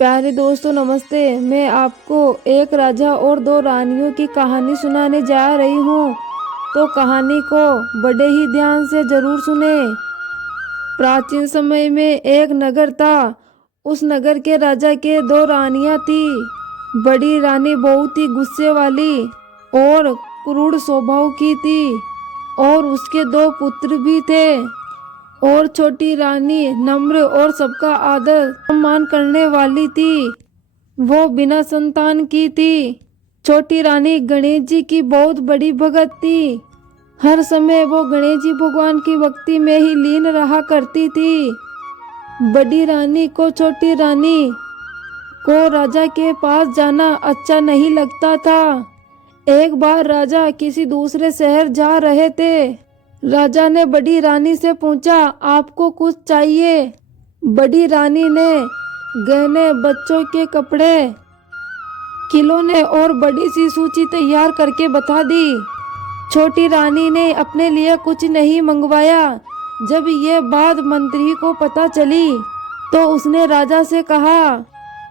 प्यारे दोस्तों नमस्ते। मैं आपको एक राजा और दो रानियों की कहानी सुनाने जा रही हूँ। तो कहानी को बड़े ही ध्यान से जरूर सुने। प्राचीन समय में एक नगर था। उस नगर के राजा के दो रानियां थी। बड़ी रानी बहुत ही गुस्से वाली और क्रूर स्वभाव की थी और उसके दो पुत्र भी थे। और छोटी रानी नम्र और सबका आदर सम्मान करने वाली थी। वो बिना संतान की थी। छोटी रानी गणेश जी की बहुत बड़ी भगत थी। हर समय वो गणेश जी भगवान की भक्ति में ही लीन रहा करती थी। बड़ी रानी को छोटी रानी को राजा के पास जाना अच्छा नहीं लगता था। एक बार राजा किसी दूसरे शहर जा रहे थे। राजा ने बड़ी रानी से पूछा, आपको कुछ चाहिए? बड़ी रानी ने गहने, बच्चों के कपड़े, खिलौने और बड़ी सी सूची तैयार करके बता दी। छोटी रानी ने अपने लिए कुछ नहीं मंगवाया। जब ये बात मंत्री को पता चली तो उसने राजा से कहा,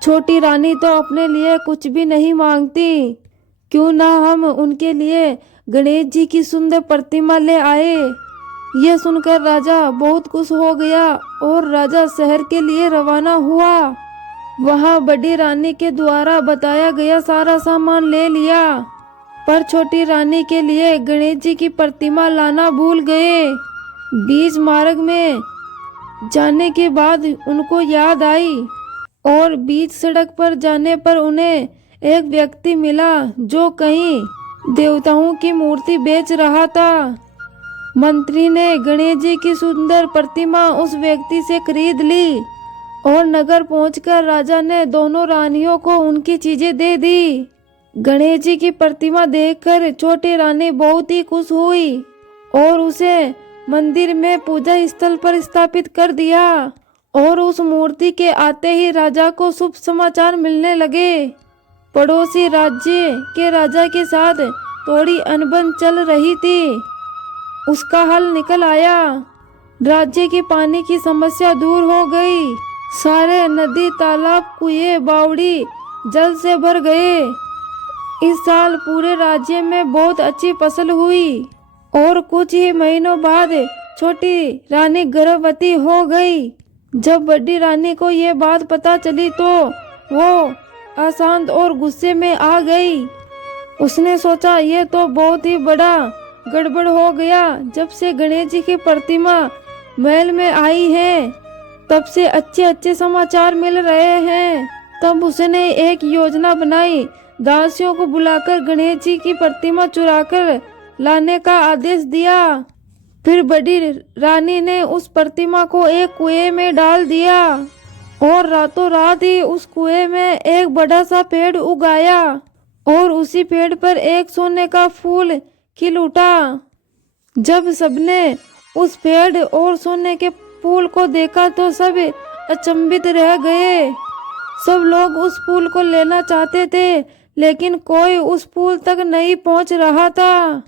छोटी रानी तो अपने लिए कुछ भी नहीं मांगती, क्यों ना हम उनके लिए गणेश जी की सुंदर प्रतिमा ले आए। यह सुनकर राजा बहुत खुश हो गया और राजा शहर के लिए रवाना हुआ। वहां बड़ी रानी के द्वारा बताया गया सारा सामान ले लिया, पर छोटी रानी के लिए गणेश जी की प्रतिमा लाना भूल गए। बीच मार्ग में जाने के बाद उनको याद आई और बीच सड़क पर जाने पर उन्हें एक व्यक्ति मिला जो कहीं देवताओं की मूर्ति बेच रहा था। मंत्री ने गणेश जी की सुंदर प्रतिमा उस व्यक्ति से खरीद ली और नगर पहुंचकर राजा ने दोनों रानियों को उनकी चीजें दे दी। गणेश जी की प्रतिमा देखकर छोटी रानी बहुत ही खुश हुई और उसे मंदिर में पूजा स्थल पर स्थापित कर दिया। और उस मूर्ति के आते ही राजा को शुभ समाचार मिलने लगे। पड़ोसी राज्य के राजा के साथ थोड़ी अनबन चल रही थी, उसका हल निकल आया। राज्य की पानी की समस्या दूर हो गई। सारे नदी, तालाब, कुएं, बावड़ी जल से भर गए। इस साल पूरे राज्य में बहुत अच्छी फसल हुई और कुछ ही महीनों बाद छोटी रानी गर्भवती हो गई। जब बड़ी रानी को ये बात पता चली तो वो अशांत और गुस्से में आ गई। उसने सोचा, ये तो बहुत ही बड़ा गड़बड़ हो गया। जब से गणेश जी की प्रतिमा महल में आई है तब से अच्छे अच्छे समाचार मिल रहे हैं। तब उसने एक योजना बनाई। दासियों को बुलाकर गणेश जी की प्रतिमा चुराकर लाने का आदेश दिया। फिर बड़ी रानी ने उस प्रतिमा को एक कुएं में डाल दिया और रातों रात ही उस कुएं में एक बड़ा सा पेड़ उगाया और उसी पेड़ पर एक सोने का फूल खिल उठा। जब सबने उस पेड़ और सोने के फूल को देखा तो सब अचंभित रह गए। सब लोग उस फूल को लेना चाहते थे, लेकिन कोई उस फूल तक नहीं पहुंच रहा था।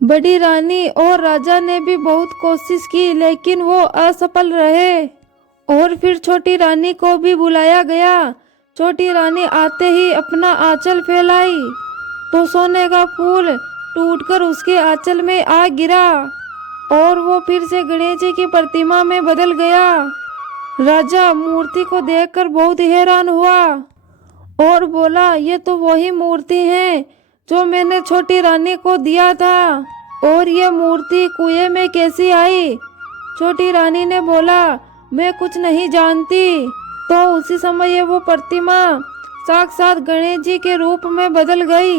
बड़ी रानी और राजा ने भी बहुत कोशिश की, लेकिन वो असफल रहे। और फिर छोटी रानी को भी बुलाया गया। छोटी रानी आते ही अपना आंचल फैलाई तो सोने का फूल टूटकर उसके आंचल में आ गिरा और वो फिर से गणेश जी की प्रतिमा में बदल गया। राजा मूर्ति को देखकर बहुत हैरान हुआ और बोला, ये तो वही मूर्ति है जो मैंने छोटी रानी को दिया था। और ये मूर्ति कुएं में कैसी आई? छोटी रानी ने बोला, मैं कुछ नहीं जानती। तो उसी समय वो प्रतिमा साक्षात गणेश जी के रूप में बदल गई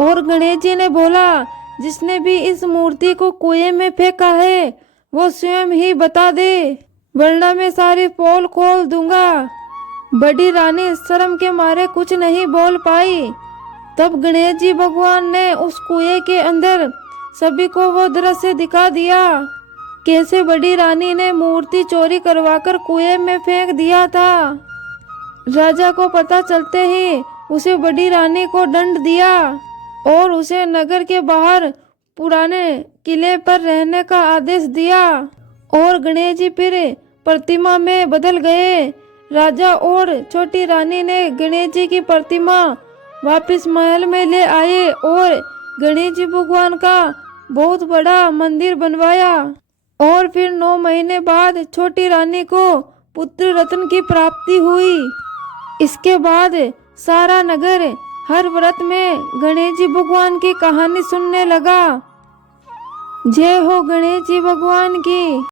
और गणेश जी ने बोला, जिसने भी इस मूर्ति को कुएं में फेंका है वो स्वयं ही बता दे, वरना मैं सारी पोल खोल दूंगा। बड़ी रानी शर्म के मारे कुछ नहीं बोल पाई। तब गणेश जी भगवान ने उस कुएं के अंदर सभी को वो दृश्य दिखा दिया, कैसे बड़ी रानी ने मूर्ति चोरी करवाकर कुएं में फेंक दिया था। राजा को पता चलते ही उसे बड़ी रानी को दंड दिया और उसे नगर के बाहर पुराने किले पर रहने का आदेश दिया। और गणेश जी फिर प्रतिमा में बदल गए। राजा और छोटी रानी ने गणेश जी की प्रतिमा वापस महल में ले आए और गणेश जी भगवान का बहुत बड़ा मंदिर बनवाया। और फिर 9 महीने बाद छोटी रानी को पुत्र रत्न की प्राप्ति हुई। इसके बाद सारा नगर हर व्रत में गणेश जी भगवान की कहानी सुनने लगा। जय हो गणेश जी भगवान की।